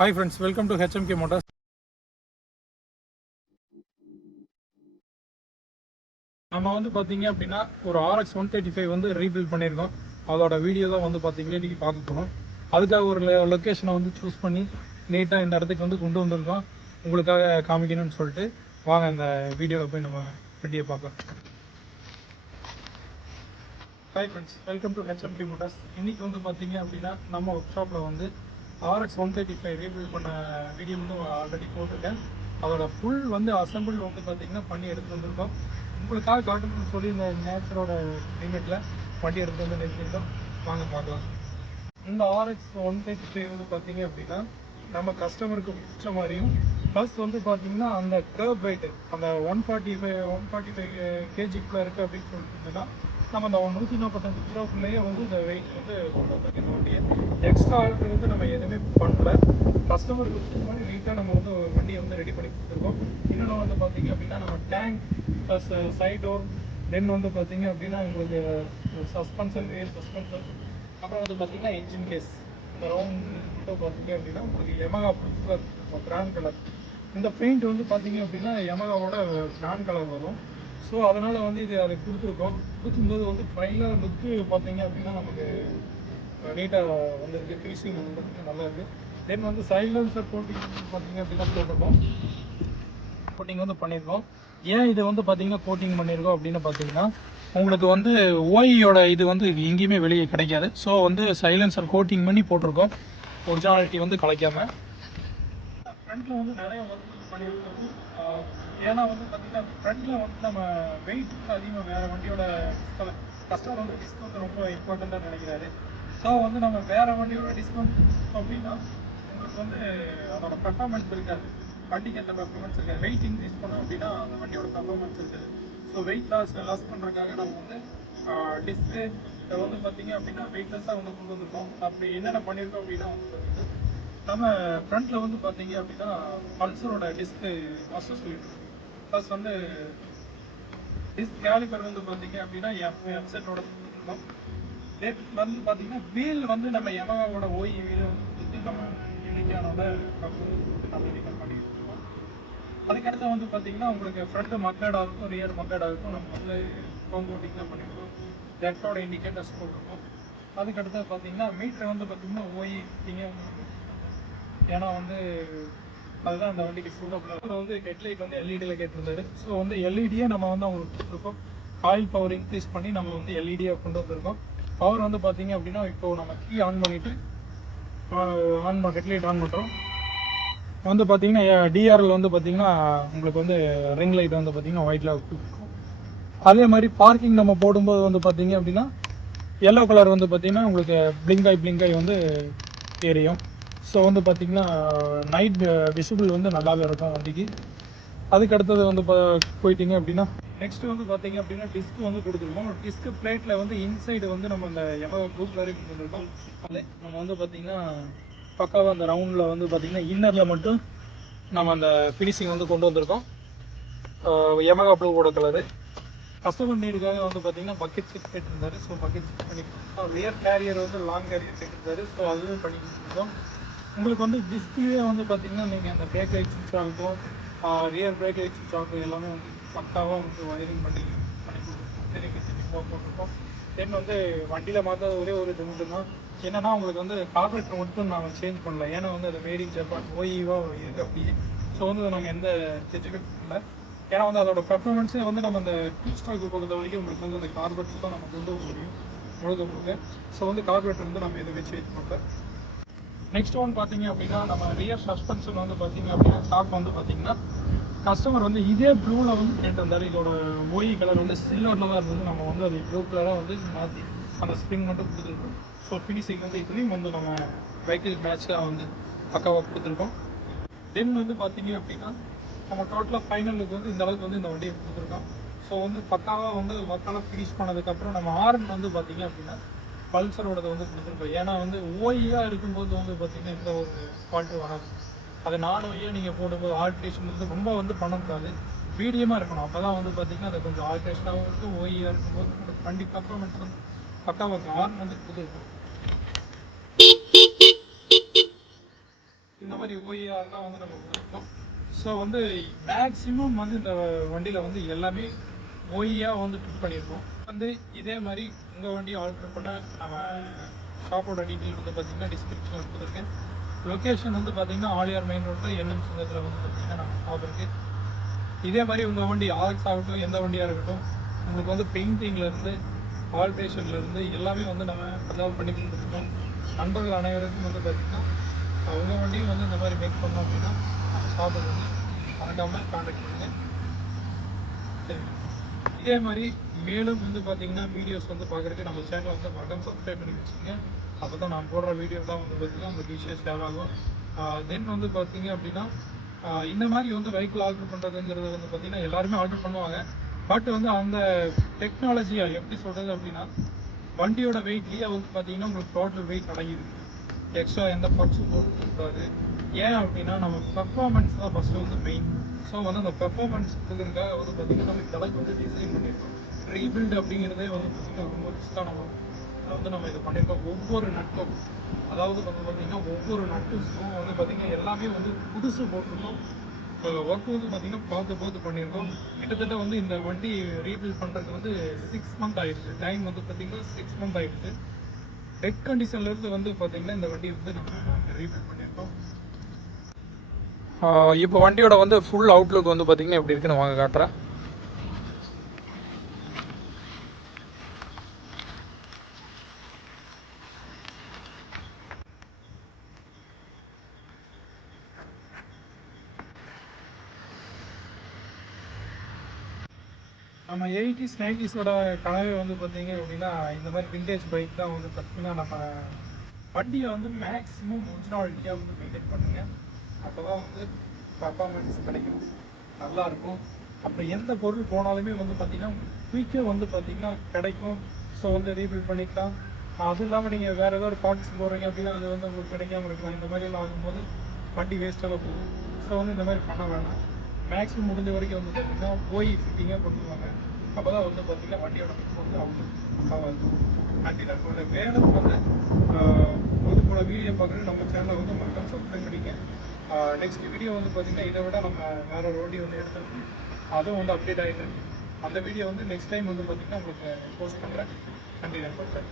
Hi friends, welcome to HMK Motors. நம்ம வந்து பார்த்தீங்க அப்படின்னா ஒரு RX 135 வந்து ரீபில்ட் பண்ணியிருக்கோம். அதோட வீடியோ தான் வந்து பார்த்தீங்கன்னா இன்றைக்கி பார்க்க போகிறோம். அதுக்காக ஒரு லொக்கேஷனை வந்து சூஸ் பண்ணி நீட்டாக இந்த இடத்துக்கு வந்து கொண்டு வந்திருக்கோம். உங்களுக்காக காமிக்கணும்னு சொல்லிட்டு வாங்க இந்த வீடியோவை போய் நம்ம வண்டியை பார்க்கலாம். Hi friends, welcome to HMK Motors. இன்றைக்கி வந்து பார்த்தீங்க அப்படின்னா நம்ம ஒர்க் ஷாப்பில் வந்து RX 135 ரீபில்ட் பண்ண வீடியோ வந்து ஆல்ரெடி போட்டிருக்கேன். அதோட ஃபுல் வந்து அசம்பிள் வந்து பார்த்தீங்கன்னா பண்ணி எடுத்துகிட்டு வந்திருக்கோம். உங்களுக்காக காட்டணும்னு சொல்லி இந்த நேச்சரோட கிளைமேட்டில் வண்டி எடுத்து வந்து நிறுத்திட்டோம். வாங்க பார்க்கலாம். இந்த RX 135 வந்து பார்த்தீங்க அப்படின்னா நம்ம கஸ்டமருக்கு பிடிச்ச மாதிரியும் ப்ளஸ் வந்து பார்த்தீங்கன்னா அந்த கர்வ் வெயிட் அந்த 145 கேஜிக்குள்ளே இருக்குது அப்படின்னு சொல்லிட்டு நம்ம அந்த 145 கிலோக்குள்ளேயே வந்து இந்த வெயிட் வந்து கொண்டு வந்திருக்கோம். வண்டியை எக்ஸ்ட்ரா ஆர்டர் வந்து நம்ம எதுவுமே பண்ணல. கஸ்டமருக்கு பிடிச்ச மாதிரி நீட்டாக நம்ம வந்து வண்டியை வந்து ரெடி பண்ணி கொடுத்துருக்கோம். இன்னொன்று வந்து பார்த்தீங்க அப்படின்னா நம்ம டேங்க் ப்ளஸ் சைட் டோர் தென் வந்து பார்த்தீங்க அப்படின்னா உங்களுக்கு சஸ்பென்ஷன் ஏர் சஸ்பென்ஷன் அப்புறம் வந்து பார்த்தீங்கன்னா என்ஜின் கேஸ் இந்த ரவுண்ட் மட்டும் பார்த்தீங்க அப்படின்னா உங்களுக்கு யமகா பிராண்ட் கலர் இந்த பெயிண்ட் வந்து பார்த்தீங்க அப்படின்னா யமகாவோட பிராண்ட் கலர் வரும். ஸோ அதனால் வந்து இது அதை கொடுத்துருக்கோம். கொடுக்கும்போது வந்து ஃபைனலாக லுக்கு பார்த்தீங்க அப்படின்னா நமக்கு நீட்டாக வந்துருக்கு. ஃபினிஷிங் வந்து நல்லா இருக்குது. தென் வந்து சைலன்சர் கோட்டிங் பார்த்தீங்க அப்படின்னா போட்டிருக்கோம். கோட்டிங் வந்து பண்ணியிருக்கோம். ஏன் இது வந்து பார்த்தீங்கன்னா கோட்டிங் பண்ணியிருக்கோம் அப்படின்னு பார்த்தீங்கன்னா உங்களுக்கு வந்து ஓயோட இது வந்து எங்கேயுமே வெளியே கிடைக்காது. ஸோ வந்து சைலன்சர் கோட்டிங் பண்ணி போட்டிருக்கோம், ஒரிஜினாலிட்டி வந்து கலைக்காம. ஃப்ரண்ட்டில் வந்து நிறைய ஒர்க் பண்ணியிருக்கோம். ஏன்னா வந்து பார்த்தீங்கன்னா ஃப்ரண்ட்டில் வந்து நம்ம வெயிட் அதிகமாக வேறு வண்டியோட கஸ்டமர் வந்து டிஸ்கவுண்ட் ரொம்ப இம்பார்ட்டண்ட்டாக நினைக்கிறாரு. ஸோ வந்து நம்ம வேறு வண்டியோட டிஸ்கவுண்ட் அப்படின்னா உங்களுக்கு வந்து அதோட பெர்ஃபார்மன்ஸ் இருக்காது. வண்டிக்கு எந்த பெர்ஃபார்மன்ஸ் இருக்காது. வெயிட் இன்க்ரீஸ் பண்ணோம் அப்படின்னா அந்த வண்டியோட பெர்ஃபார்மன்ஸ் இருக்காது. ஸோ வெயிட் லாஸ் பண்ணுறதுக்காக நம்ம வந்து டிஸ்க்கு வந்து பார்த்தீங்க அப்படின்னா வெயிட்லெஸ்ஸாக வந்து கொண்டு வந்திருக்கோம். அப்படி என்னென்ன பண்ணியிருக்கோம் அப்படின்னா வந்து பார்த்தீங்கன்னா நம்ம ஃப்ரண்ட்டில் வந்து பார்த்தீங்க அப்படின்னா பல்சரோட டிஸ்க்கு மாஸ்டர் ஸ்பீட் ப்ளஸ் வந்து டிஸ்க் கேலிபர் வந்து பார்த்தீங்க அப்படின்னா எஃப்செட்டோட கொடுத்துருக்கோம். வந்து பார்த்தீங்கன்னா வீல் வந்து நம்ம யமகாவோட ஓய் வீல் வந்து நம்ம யூனிக்கானோட நம்ம ரெடி பண்ணிட்டு இருக்கோம். அதுக்கடுத்து வந்து பார்த்தீங்கன்னா உங்களுக்கு ஃப்ரண்ட் மக்காடாக இருக்கும், ரியர் மக்காடாக இருக்கும். நம்ம வந்து ஹோம் கோட்டிங் தான் பண்ணியிருக்கோம். லெஃப்டோட இண்டிகேட்டர்ஸ் போட்டிருக்கோம். அதுக்கடுத்து பார்த்தீங்கன்னா மீட்டர் வந்து பார்த்தீங்கன்னா ஓய் ஏன்னா வந்து அதுதான் அந்த வண்டிக்கு சூட்டபிள். வந்து ஹெட்லைட் வந்து எல்இடியில் கேட்டிருந்தாரு. ஸோ வந்து எல்இடியே நம்ம வந்து அவங்களுக்கு கொடுத்துருக்கோம். ஆயில் பவர் இன்க்ரீஸ் பண்ணி நம்ம வந்து எல்இடியை கொண்டு வந்திருக்கோம். பவர் வந்து பார்த்தீங்க அப்படின்னா இப்போ நம்ம கீ ஆன் பண்ணிவிட்டு ஹெட்லைட் ஆன் பண்ணுறோம். வந்து பார்த்தீங்கன்னா டிஆர்எல் வந்து பார்த்தீங்கன்னா உங்களுக்கு வந்து ரிங் லைட் வந்து பார்த்தீங்கன்னா ஒயிட்டில் கொடுத்துருக்கோம். அதே மாதிரி பார்க்கிங் நம்ம போடும்போது வந்து பார்த்தீங்க அப்படின்னா எல்லோ கலர் வந்து பார்த்தீங்கன்னா உங்களுக்கு பிளிங்காய் வந்து எரியும். ஸோ வந்து பார்த்தீங்கன்னா நைட் விசிபிள் வந்து நல்லாவே இருக்கும் வண்டிக்கு. அதுக்கு அடுத்தது வந்து போயிட்டீங்க அப்படின்னா நெக்ஸ்ட் வந்து பார்த்தீங்க அப்படின்னா டிஸ்க் வந்து கொடுத்துருக்கோம். டிஸ்க் பிளேட்டில் வந்து இன்சைடு வந்து நம்ம அந்த யமகா ப்ளூ கலரே கொடுத்துருக்கோம். நம்ம வந்து பார்த்தீங்கன்னா பக்காவாக அந்த ரவுண்டில் வந்து பார்த்தீங்கன்னா இன்னரில் மட்டும் நம்ம அந்த ஃபினிஷிங் வந்து கொண்டு வந்திருக்கோம். யமகா ப்ளூவோட கலரு. கஸ்டமர் நீடுக்காக வந்து பார்த்தீங்கன்னா பக்கெட் செக் கேட்டிருந்தாரு. ஸோ பக்கெட் செக் பண்ணி கொடுத்துருக்கோம். ரியர் கேரியர் வந்து லாங் கேரியர் கேட்டிருந்தாரு. ஸோ அதுவும் பண்ணி கொடுத்துருக்கோம். உங்களுக்கு வந்து டிஸ்பிளே வந்து பார்த்தீங்கன்னா நீங்கள் அந்த பிரேக் லைட் சுவிட்ச் ஆகட்டும், ரியர் பிரேக் லைட் சுவிட்ச் ஆகட்டும் எல்லாமே வந்து பக்காவாக வந்து ஒயரிங் பண்ணி கொடுத்துருக்கோம் போட்டிருக்கோம். தென் வந்து வண்டியில் மாற்ற ஒரே ஒரு இது மட்டும் தான் என்னன்னா உங்களுக்கு வந்து கார்பரேட்டர் மட்டும் நாங்கள் சேஞ்ச் பண்ணல. ஏன்னா வந்து அது மேட் இன் ஜப்பான் ஓய்வாக இருக்குது அப்படியே. ஸோ வந்து நாங்கள் எந்த சேஞ்சுமே பண்ணல. ஏன்னா வந்து அதோட பெர்ஃபார்மன்ஸே வந்து நம்ம அந்த டூ ஸ்டாக்கு பொறுத்த வரைக்கும் உங்களுக்கு வந்து அந்த கார்பரேட்டர் தான் நம்ம கொண்டு வர முடியும் முழுக்க. ஸோ வந்து கார்பரேட்டர் வந்து நம்ம எதுவுமே சேஞ்ச் பண்ணல. நெக்ஸ்ட் ஒன் பார்த்தீங்க அப்படின்னா நம்ம ரியர் சஸ்பென்ஷன் வந்து பார்த்தீங்க அப்படின்னா டாப் வந்து பார்த்தீங்கன்னா கஸ்டமர் வந்து இதே ப்ளூவில் வந்து கேட்டிருந்தாரு. இதோட ஓய் கலர் வந்து சில்வரில் தான் இருந்தது. நம்ம வந்து அது ப்ளூ கலராக வந்து மாற்றி அந்த ஸ்ப்ரிங் மட்டும் கொடுத்துருக்கோம். ஸோ ஃபினிஷிங் வந்து இதுலேயும் வந்து நம்ம வெஹிக்கிள் மேட்சாக வந்து பக்காவாக கொடுத்துருக்கோம். தென் வந்து பார்த்தீங்க அப்படின்னா நம்ம டோட்டலாக ஃபைனலுக்கு வந்து இந்த அளவுக்கு வந்து இந்த வண்டியை கொடுத்துருக்கோம். ஸோ வந்து பக்காவாக வந்து ஒர்க்கெல்லாம் ஃபினிஷ் பண்ணதுக்கப்புறம் நம்ம ஆர்ன் வந்து பார்த்தீங்க அப்படின்னா பல்சரோட வந்து கொடுத்துருக்கோம். ஏன்னா வந்து ஓய்யாக இருக்கும்போது வந்து பார்த்தீங்கன்னா இந்த ஒரு ஃபால்ட்டு வராது. அது ஓய்யாக நீங்கள் போடும்போது ஆல்ட்ரேஷன் வந்து ரொம்ப வந்து பண்ணக்கூடாது, மீடியமாக இருக்கணும். அப்போ தான் வந்து பார்த்தீங்கன்னா அது கொஞ்சம் ஆல்ட்ரேஷனாகவும் இருக்கும். ஓய்யாக இருக்கும்போது உங்களுக்கு வண்டி பர்ஃபார்மன்ஸ் வந்து பக்காவாக ஆர்ன் வந்து கொடுத்துருக்கோம். இந்த மாதிரி ஓஏஆர் தான் வந்து நம்ம கொடுத்துருக்கோம். ஸோ வந்து மேக்ஸிமம் வந்து இந்த வண்டியில் வந்து எல்லாமே ஓஇயாக வந்து ஃபிட் பண்ணியிருக்கோம். வந்து இதே மாதிரி உங்கள் வண்டி ஆல்ட்ரு பண்ண நம்ம ஷாப்போட டீட்டெயில் வந்து பார்த்தீங்கன்னா டிஸ்கிரிப்ஷனில் கொடுத்துருக்கேன். லொக்கேஷன் வந்து பார்த்தீங்கன்னா ஆலியார் மெயின் ரோட்டில் என்எம் சுங்கத்தில் வந்து பார்த்தீங்கன்னா நம்ம ஷாப் இருக்குது. இதே மாதிரி உங்கள் வண்டி ஆர்எக்ஸ் ஆகட்டும், எந்த வண்டியாக இருக்கட்டும், உங்களுக்கு வந்து பெயிண்டிங்லேருந்து ஆல்ட்ரேஷன்லேருந்து எல்லாமே வந்து நம்ம அதாவது பண்ணி கொடுத்துருக்கோம். நண்பர்கள் அனைவருக்கும் வந்து பார்த்திங்கன்னா உங்கள் வண்டியும் வந்து இந்த மாதிரி மேக் பண்ணோம் அப்படின்னா நம்ம ஷாப்புக்கு வந்து மறக்காமல் கான்டாக்ட் பண்ணுங்கள். சரி, இதே மாதிரி மேலும் வந்து பார்த்தீங்கன்னா வீடியோஸ் வந்து பார்க்குறதுக்கு நம்ம சேனலை வந்து மறக்காமல் சப்ஸ்கிரைப் பண்ணி வச்சுக்கோங்க. அப்போ தான் நான் போடுற வீடியோ தான் வந்து பார்த்தீங்கன்னா உங்களுக்கு ஈஸியாக ஷேர் ஆகும். தென் வந்து பார்த்தீங்க அப்படின்னா இந்த மாதிரி வந்து வெஹிக்கிள் ஆர்டர் பண்ணுறதுங்கிறது வந்து பார்த்தீங்கன்னா எல்லாருமே ஆர்டர் பண்ணுவாங்க. பட் வந்து அந்த டெக்னாலஜியாக எப்படி சொல்கிறது அப்படின்னா வண்டியோட வெயிட்லேயே வந்து பார்த்தீங்கன்னா உங்களுக்கு டோட்டல் வெயிட் அடங்கிருக்கு. எக்ஸ்ட்ரா எந்த பார்ட்ஸும் போட்டு கொடுக்காது. ஏன் அப்படின்னா நம்ம பெர்ஃபார்மன்ஸ் தான் ஃபஸ்ட்டு வந்து மெயின். ஸோ வந்து அந்த பெர்ஃபார்மன்ஸ் கொடுக்குறதுக்காக வந்து பார்த்தீங்கன்னா நம்ம தலைக்கு வந்து டிசைன் பண்ணியிருக்கோம். ரீபில்ட் அப்படிங்கிறதே வந்து பார்த்தீங்கன்னா ரொம்ப ரிஸ்க்கான ஒர்க். அதை வந்து நம்ம இது பண்ணியிருக்கோம். ஒவ்வொரு நட்டும் அதாவது வந்து பார்த்தீங்கன்னா ஒவ்வொரு நட்டுஸும் வந்து பார்த்தீங்கன்னா எல்லாமே வந்து புதுசு போட்டிருக்கோம். ஒர்க் வந்து பார்த்தீங்கன்னா பார்த்து பண்ணியிருக்கோம். கிட்டத்தட்ட வந்து இந்த வண்டி ரீபில்ட் பண்ணுறதுக்கு வந்து 6 மந்த் ஆயிடுச்சு. டைம் வந்து பார்த்தீங்கன்னா 6 மந்த் ஆயிடுச்சு. டெட் கண்டிஷன்லேருந்து வந்து பார்த்தீங்கன்னா இந்த வண்டி வந்து நம்ம ரீபில்ட் பண்ணியிருக்கோம். இப்போ வண்டியோட வந்து ஃபுல் அவுட்லுக் வந்து பார்த்தீங்கன்னா எப்படி இருக்குன்னு வாங்க காட்டுறேன். நம்ம 80s 90ஸோட கனவே வந்து பார்த்தீங்க அப்படின்னா இந்த மாதிரி விண்டேஜ் பைக் தான் வந்து பார்த்தீங்கன்னா நம்ம வண்டியை வந்து மேக்ஸிமம் ஒரிஜினாலிட்டியாக வந்து மெயின்டைன் பண்ணுங்க. அப்போ தான் வந்து பர்ஃபார்மன்ஸ் கிடைக்கும், நல்லாயிருக்கும். அப்புறம் எந்த பொருள் போனாலுமே வந்து பார்த்தீங்கன்னா குயிக்காக வந்து பார்த்தீங்கன்னா கிடைக்கும். ஸோ வந்து ரீபில்ட் பண்ணிக்கலாம். அதுவும் இல்லாமல் நீங்கள் வேறு ஏதாவது பார்ட்ஸ் போடுறீங்க அப்படின்னா அது வந்து உங்களுக்கு கிடைக்காம இருக்கலாம். இந்த மாதிரிலாம் ஆகும்போது வண்டி வேஸ்ட்டாக போகும். ஸோ வந்து இந்த மாதிரி பண்ண வேண்டாம். மேக்ஸிமம் முடிஞ்ச வரைக்கும் வந்து பார்த்தீங்கன்னா ஓய் ஃபிட்டிங்காக கொடுத்துருவாங்க. அப்போ தான் வந்து பார்த்தீங்கன்னா வண்டியோட வந்து அவங்க பக்காவாக இருக்கும். அண்ட் நம்மளோட மேலும் வந்து இது போல வீடியோ பார்க்குறது நம்ம சேனலை வந்து மறக்காம சப்ஸ்கிரைப் பண்ணிங்க. நெக்ஸ்ட் வீடியோ வந்து பார்த்தீங்கன்னா இதை விட நம்ம வேற ஒரு வண்டி வந்து எடுத்துருக்கோம். அதுவும் வந்து அப்டேட் ஆகிட்டு இருக்கு. அந்த வீடியோ வந்து நெக்ஸ்ட் டைம் வந்து பார்த்தீங்கன்னா உங்களுக்கு போஸ்ட் பண்ணுறேன். நன்றி நண்பர்களே.